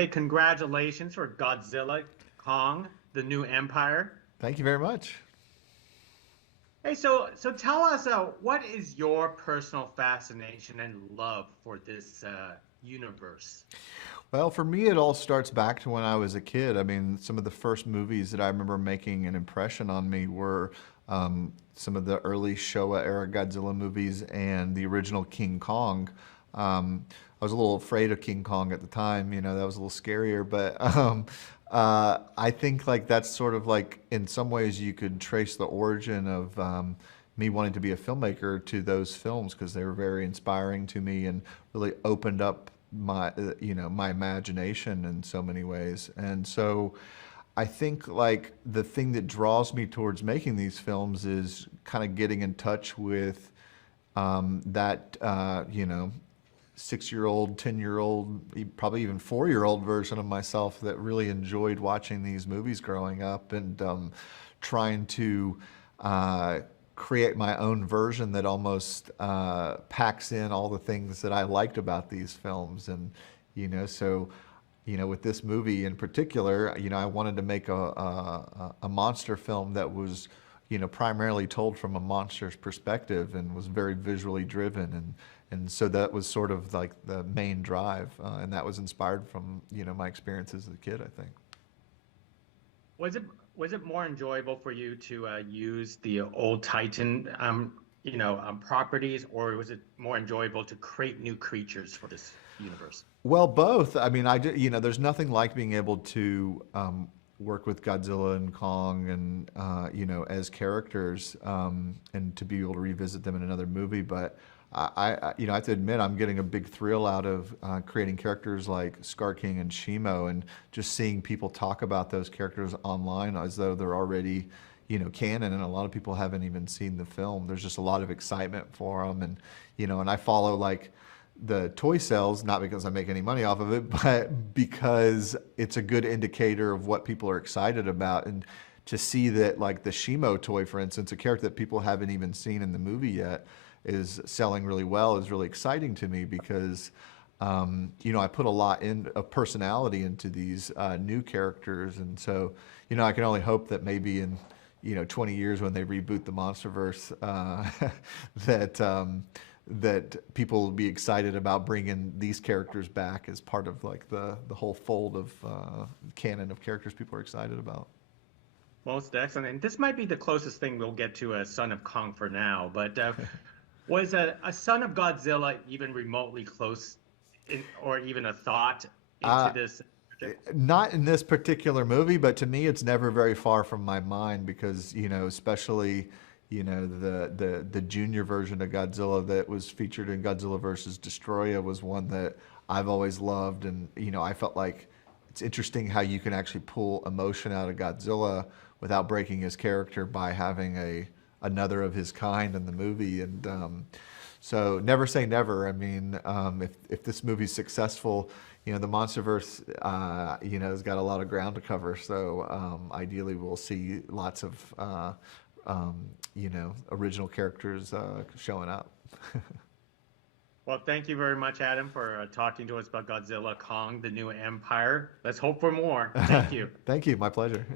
hey, congratulations for Godzilla, Kong, the New Empire. Thank you very much. Hey, so tell us, what is your personal fascination and love for this universe? Well, for me, it all starts back to when I was a kid. I mean, some of the first movies that I remember making an impression on me were some of the early Showa era Godzilla movies and the original King Kong. I was a little afraid of King Kong at the time, you know, that was a little scarier, but I think like that's sort of like in some ways you could trace the origin of me wanting to be a filmmaker to those films because they were very inspiring to me and really opened up my imagination in so many ways. And so I think like the thing that draws me towards making these films is kind of getting in touch with that 6-year-old, 10-year-old, probably even 4-year-old version of myself that really enjoyed watching these movies growing up and trying to create my own version that almost packs in all the things that I liked about these films. And, with this movie in particular, I wanted to make a monster film that was, primarily told from a monster's perspective and was very visually driven. And so that was sort of like the main drive. And that was inspired from, my experiences as a kid, I think. Was it was it more enjoyable for you to use the old Titan, properties, or was it more enjoyable to create new creatures for this universe? Well, both. I mean, there's nothing like being able to work with Godzilla and Kong and, as characters and to be able to revisit them in another movie. But I have to admit, I'm getting a big thrill out of creating characters like Scar King and Shimo and just seeing people talk about those characters online as though they're already, canon, and a lot of people haven't even seen the film. There's just a lot of excitement for them, and I follow like the toy sales, not because I make any money off of it, but because it's a good indicator of what people are excited about. And to see that like the Shimo toy, for instance, a character that people haven't even seen in the movie yet, is selling really well is really exciting to me because I put a lot of personality into these new characters, and so I can only hope that maybe in 20 years when they reboot the MonsterVerse that people will be excited about bringing these characters back as part of like the whole fold of canon of characters people are excited about. Most excellent. And this might be the closest thing we'll get to a Son of Kong for now, but was a Son of Godzilla even remotely close or even a thought into Uh, this project? Not in this particular movie, but to me, it's never very far from my mind because especially the junior version of Godzilla that was featured in Godzilla versus Destroya was one that I've always loved, and I felt like it's interesting how you can actually pull emotion out of Godzilla without breaking his character by having another of his kind in the movie, and so never say never. I mean, if this movie's successful, the MonsterVerse, has got a lot of ground to cover. So ideally, we'll see lots of, original characters showing up. Well, thank you very much, Adam, for talking to us about Godzilla, Kong, the New Empire. Let's hope for more. Thank you. Thank you. My pleasure.